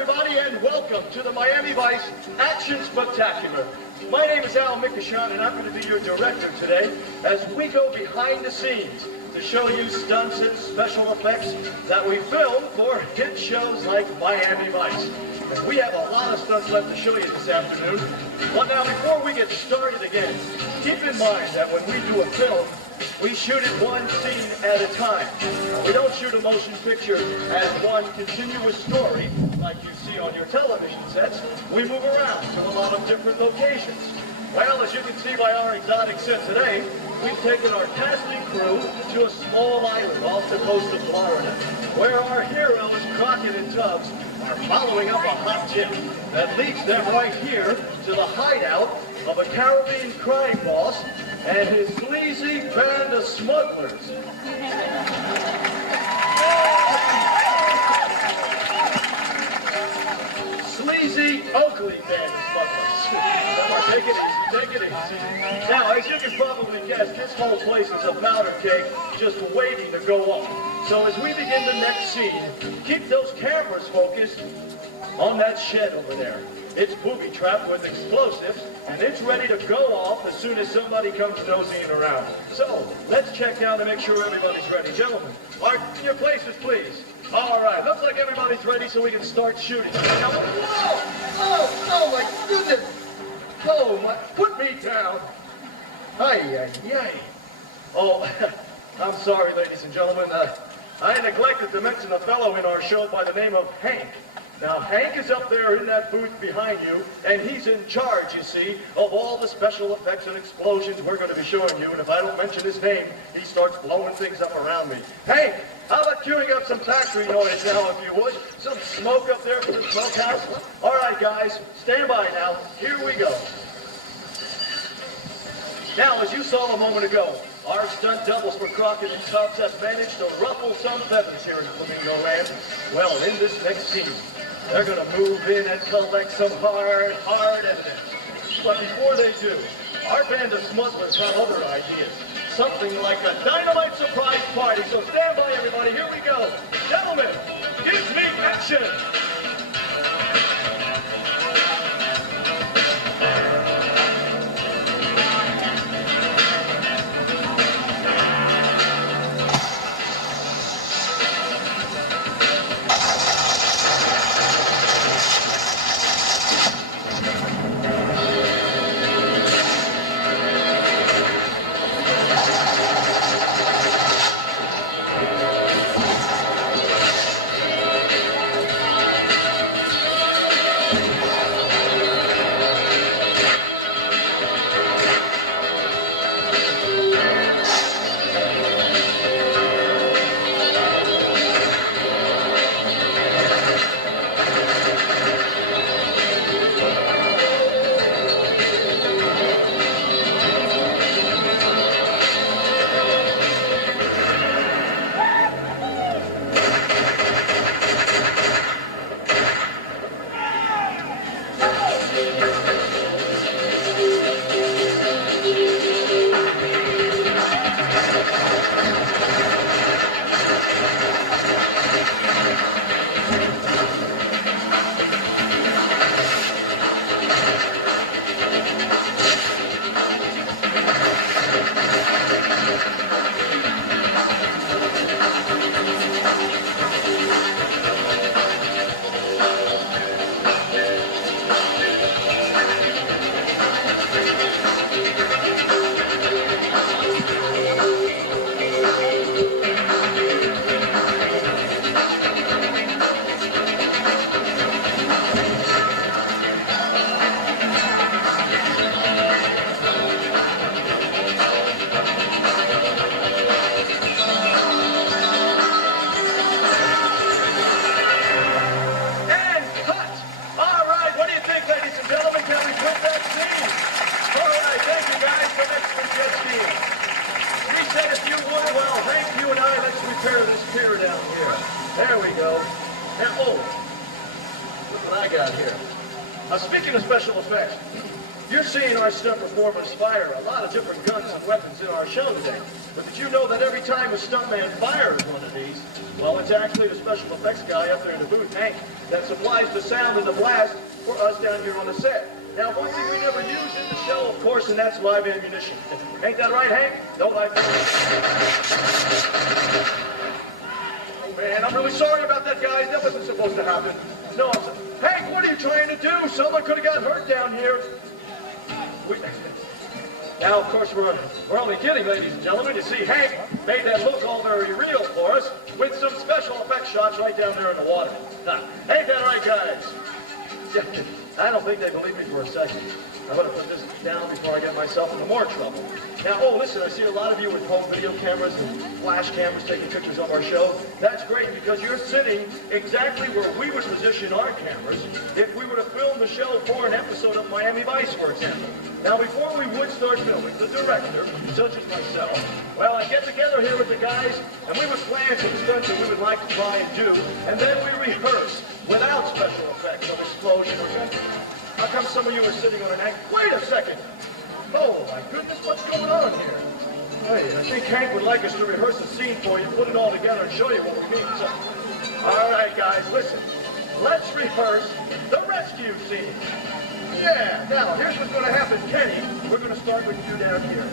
everybody, and welcome to the Miami Vice Action Spectacular. My name is Al Mikashon, and I'm going to be your director today as we go behind the scenes to show you stunts and special effects that we film for hit shows like Miami Vice. And we have a lot of stunts left to show you this afternoon. But now, before we get started again, keep in mind that when we do a film, we shoot it one scene at a time. We don't shoot a motion picture as one continuous story like you see on your television sets. We move around to a lot of different locations. Well, as you can see by our exotic set today, we've taken our casting crew to a small island off the coast of Florida, where our heroes, Crockett and Tubbs, are following up a hot tip that leads them right here to the hideout of a Caribbean crime boss and his sleazy band of smugglers. Sleazy, ugly band of smugglers. Take it easy, take it easy. Now, as you can probably guess, this whole place is a powder keg just waiting to go off. So as we begin the next scene, keep those cameras focused on that shed over there. It's booby-trapped with explosives, and it's ready to go off as soon as somebody comes nosing around. So, let's check down to make sure everybody's ready. Gentlemen, are in your places, please. All right, looks like everybody's ready so we can start shooting. Now, whoa! Oh, my goodness! Oh, my, put me down! Ay. Oh, I'm sorry, ladies and gentlemen. I neglected to mention a fellow in our show by the name of Hank. Now, Hank is up there in that booth behind you, and he's in charge, you see, of all the special effects and explosions we're going to be showing you, and if I don't mention his name, he starts blowing things up around me. Hank, how about queuing up some factory noise now, if you would? Some smoke up there for the smokehouse? All right, guys, stand by now. Here we go. Now, as you saw a moment ago, our stunt doubles for Crockett and Tubbs have managed to ruffle some feathers here in Flamingo Land. Well, in this next scene, they're going to move in and collect some hard evidence. But before they do, our band of smugglers have other ideas. Something like a dynamite surprise party. So stand by, everybody. Here we go. Gentlemen, give me action. Speaking of special effects, You're seeing our stunt performers fire a lot of different guns and weapons in our show today. But did you know that every time a stuntman fires one of these, well, it's actually the special effects guy up there in the booth, Hank, that supplies the sound and the blast for us down here on the set. Now, one thing we never use in the show, of course, and that's live ammunition. Ain't that right, Hank? No live ammunition. Oh, man, I'm really sorry about that, guys. That wasn't supposed to happen. No, Hank, what are you trying to do? Someone could have got hurt down here. Now, of course, we're only kidding, ladies and gentlemen. You see, Hank made that look all very real for us with some special effects shots right down there in the water. Ain't that right, guys? I don't think they believe me for a second. I'm going to put this down before I get myself into more trouble. Now, oh, listen, I see a lot of you with home video cameras and flash cameras taking pictures of our show. That's great because you're sitting exactly where we would position our cameras if we were to film the show for an episode of Miami Vice, for example. Now, before we would start filming, the director, such as myself, well, I'd get together here with the guys, and we would plan some stunts that we would like to try and do, and then we rehearse without special effects of explosion or something. How come some of you are sitting on an angle? Wait a second! Oh, my goodness, what's going on here? Hey, I think Hank would like us to rehearse a scene for you, put it all together, and show you what we mean. So, all right, guys, listen. Let's rehearse the rescue scene. Yeah, now, here's what's going to happen, Kenny. We're going to start with you down here.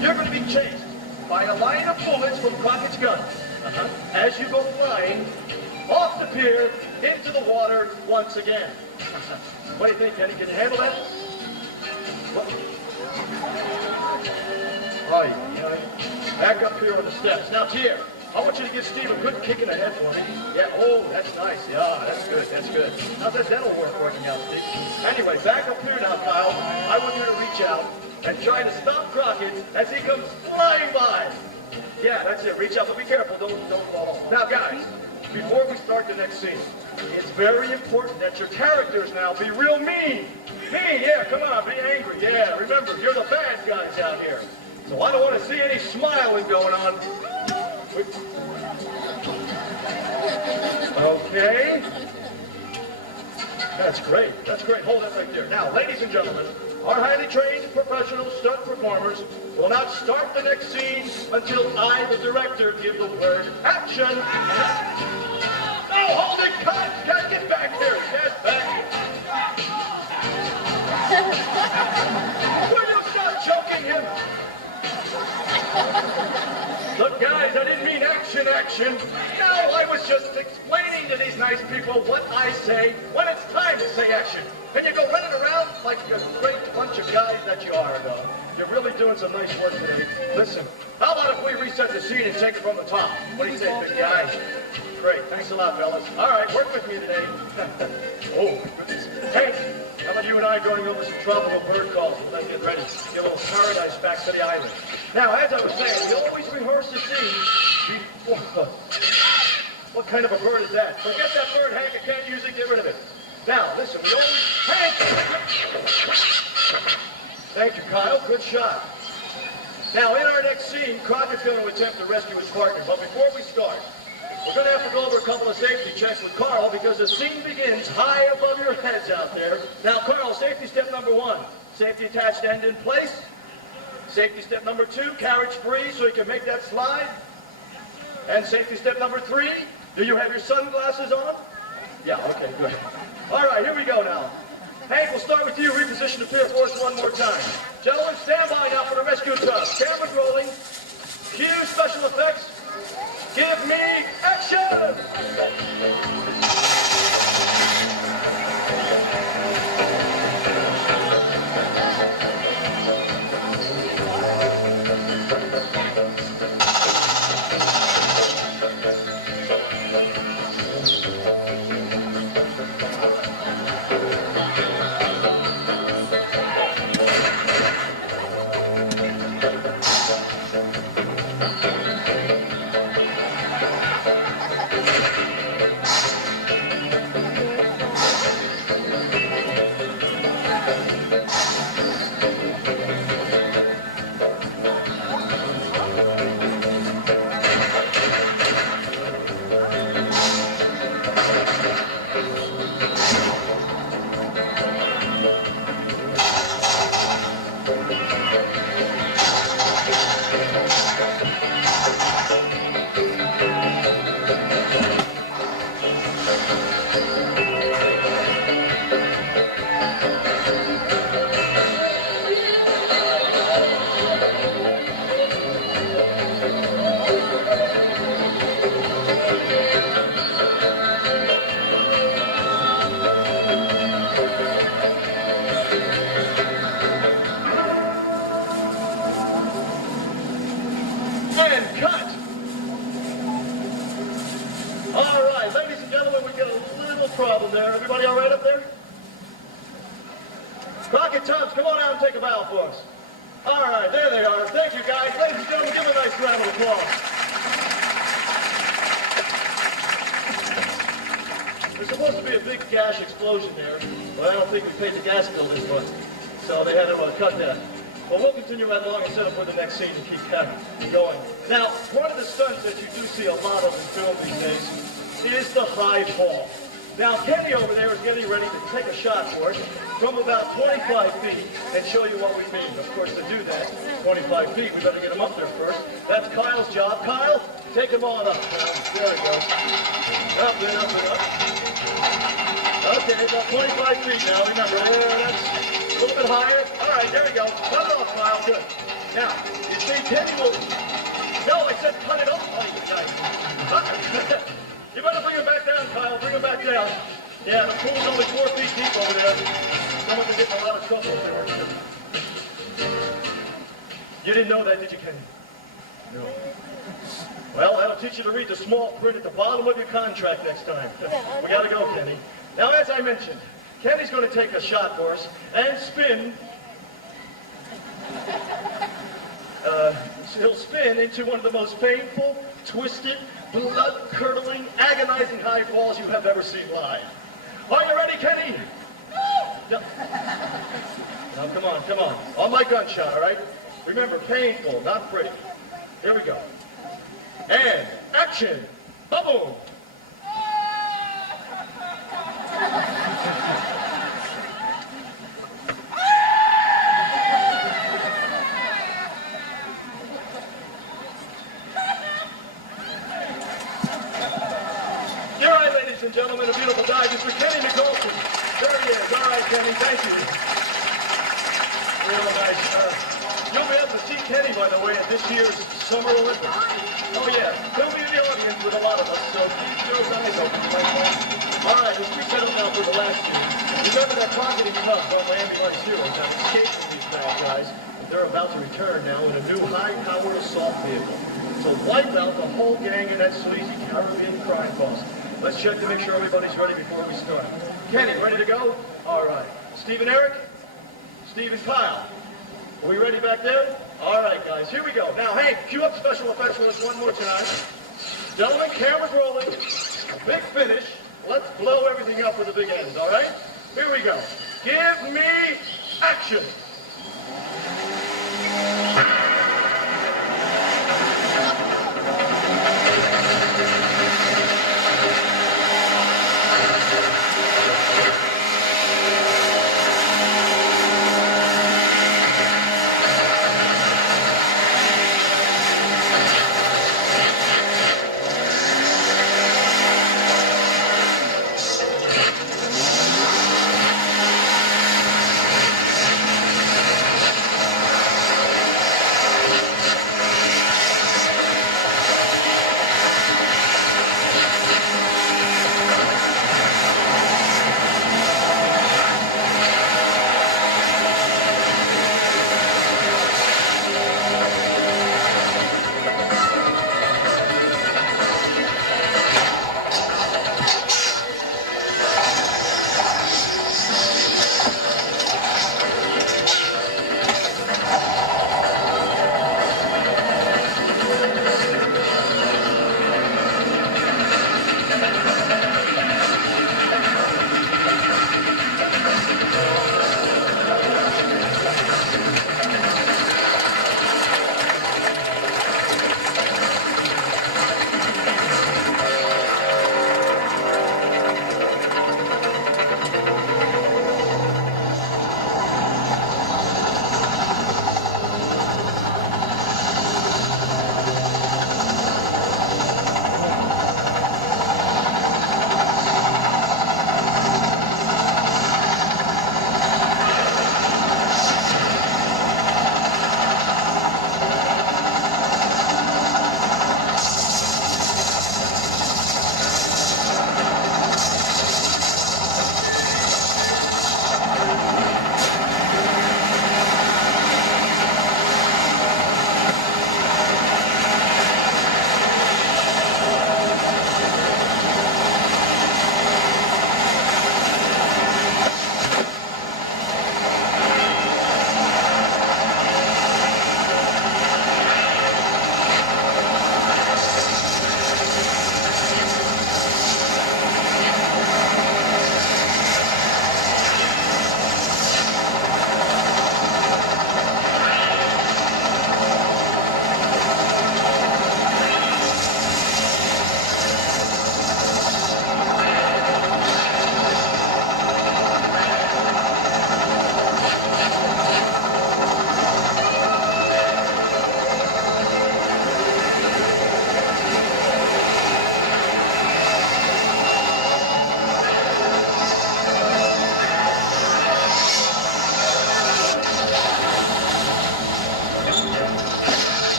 You're going to be chased by a line of bullets from Crockett's gun. As you go flying off the pier into the water once again. What do you think, Kenny? Can you handle that? What? Oh, yeah. Back up here on the steps. Now, Tier, I want you to give Steve a good kick in the head for me. Yeah, oh, that's nice. Yeah, that's good, that's good. Now, that'll work working out, Steve. Anyway, back up here now, Kyle. I want you to reach out and try to stop Crockett as he comes flying by. Yeah, that's it. Reach out, but be careful. Don't fall off. Now, guys, before we start the next scene, it's very important that your characters now be real mean. Mean, yeah, come on, be angry. Yeah, remember, you're the bad guys out here. So I don't want to see any smiling going on. Okay. That's great. That's great. Hold that right there. Now, ladies and gentlemen, our highly trained professional stunt performers will not start the next scene until I, the director, give the word action. Oh, hold it, cut! Cut, get back here! Get back! Will you stop choking him? Look, guys, I didn't mean action, action. No, I was just explaining to these nice people what I say when it's time to say action. And you go running around like a great bunch of guys that you are, though. You're really doing some nice work today. Listen, how about if we reset the scene and take it from the top? What do you say, big guy? Great, thanks a lot, fellas. All right, work with me today. Oh, goodness. Hey, how about you and I going over some tropical bird calls and let's get ready. Get a little paradise back to the island. Now, as I was saying, we always rehearse the scene before... What kind of a bird is that? Forget that bird, Hank. I can't use it. Get rid of it. Now, listen, we always... Hank! Thank you, Kyle. Good shot. Now, in our next scene, Crockett's going to attempt to rescue his partner. But before we start, we're going to have to go over a couple of safety checks with Carl because the scene begins high above your heads out there. Now, Carl, safety step number 1, safety attached end in place. Safety step number 2, carriage free so you can make that slide. And safety step number 3, do you have your sunglasses on? Yeah, okay, good. All right, here we go now. Hank, we'll start with you. Reposition the pier for us one more time. Gentlemen, stand by now for the rescue tug. Cameras rolling. Cue special effects. Give me action! up there? Everybody all right up there? Rocket Tops, come on out and take a bow for us. All right, there they are. Thank you, guys. Ladies and gentlemen, give them a nice round of applause. There's supposed to be a big gas explosion there, but I don't think we paid the gas bill this month, so they had to cut that. But we'll continue right along and set up for the next scene and keep going. Now, one of the stunts that you do see a lot of in film these days is the high fall. Now, Kenny over there is getting ready to take a shot for us from about 25 feet and show you what we mean. Of course, to do that, 25 feet, we better get him up there first. That's Kyle's job. Kyle, take him on up. There we go. Up and up and up. Okay, about 25 feet now. Remember, that's a little bit higher. All right, there we go. Cut it off, Kyle. Good. Now, you see, Kenny will... No, I said cut it off. Oh, you guys. You better bring him back down, Kyle. Bring him back down. Yeah, the pool's only 4 feet deep over there. Someone can get in a lot of trouble if they weren't. You didn't know that, did you, Kenny? No. Well, that'll teach you to read the small print at the bottom of your contract next time. We gotta go, Kenny. Now, as I mentioned, Kenny's going to take a shot for us and spin. He'll spin into one of the most painful, twisted, blood-curdling, agonizing high falls you have ever seen live. Are you ready, Kenny? No. Now, come on, come on. On my gunshot, all right? Remember, painful, not pretty. Here we go. And action! Ba-boom! Ladies and gentlemen, a beautiful dive is for Kenny Nicholson. There he is. All right, Kenny, thank you. Real nice. You'll be able to see Kenny, by the way, at this year's Summer Olympics. Oh, yeah. He'll be in the audience with a lot of us, so keep your eyes open. All right, let's be set up now for the last two. Remember that pocketing cup on Miami Vice Heroes that escaped from these bad guys. They're about to return now in a new high-powered assault vehicle to wipe out the whole gang in that sleazy Caribbean crime boss. Let's check to make sure everybody's ready before we start. Kenny, ready to go? All right. Steve and Eric? Steve and Kyle? Are we ready back there? All right, guys, here we go. Now, hey, cue up special effects for us one more time. Gentlemen, cameras rolling. Big finish. Let's blow everything up for the big end, all right? Here we go. Give me action.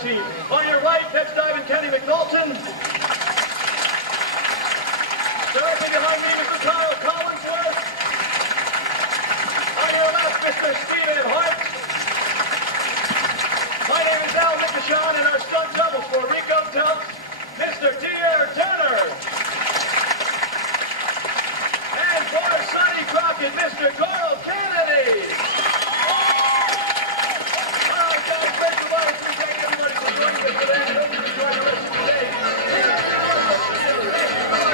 team. On your right, catch diving Kenny McNulton. Directly behind me, Mr. Kyle Collinsworth. On your left, Mr. Stephen Hart. My name is Al Nicashon, and our stunt double for Rico Tubbs, Mr. T.R. Turner.